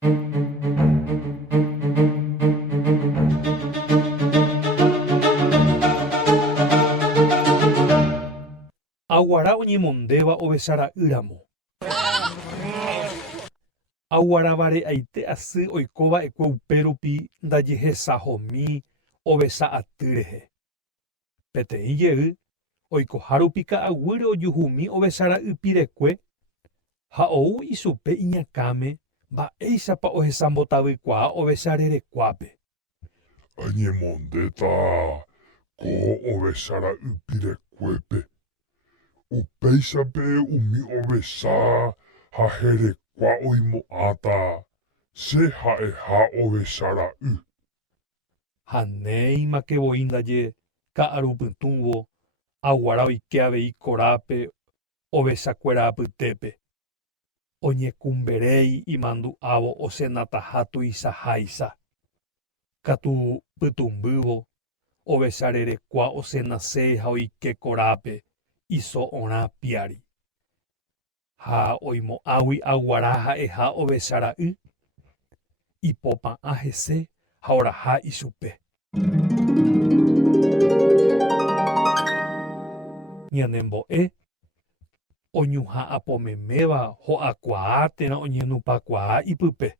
Aguara oñemondéva ovechara'ỹramo. Aguara vare'aite asy oikova'ekue upérupi ndajehechahomi ovecha'aty rehe. Peteĩ jey oikohárupi ka'aguýre ojuhumi ovechara'ypirekue ha ou ichupe iñakãme mba'éichapa ohechambotavýkuaa ovecharerekuápe. Añemondéta ko ovechara'ypirekuépe. Upéichape umi ovecha ha herekua oimo'ãta che ha'eha ovechara'y. Ha néimakevoi ndaje ka'arupytũvo aguara oike avei korápe ovechakueraapytépe. Oñekumberéi imandu'ávo osẽnataha tuichaháicha. Katu pytumbývo ovecharerekua osẽnaséi ha oike korápe iso'õrã piári. Ha oimo'ãgui aguara ha'eha ovechara'y. Ipopa'ã hese ha oraha ichupe. Ñanembo'e oñuha'apomeméva ho'akuaa térã oñenupakuaa ipype.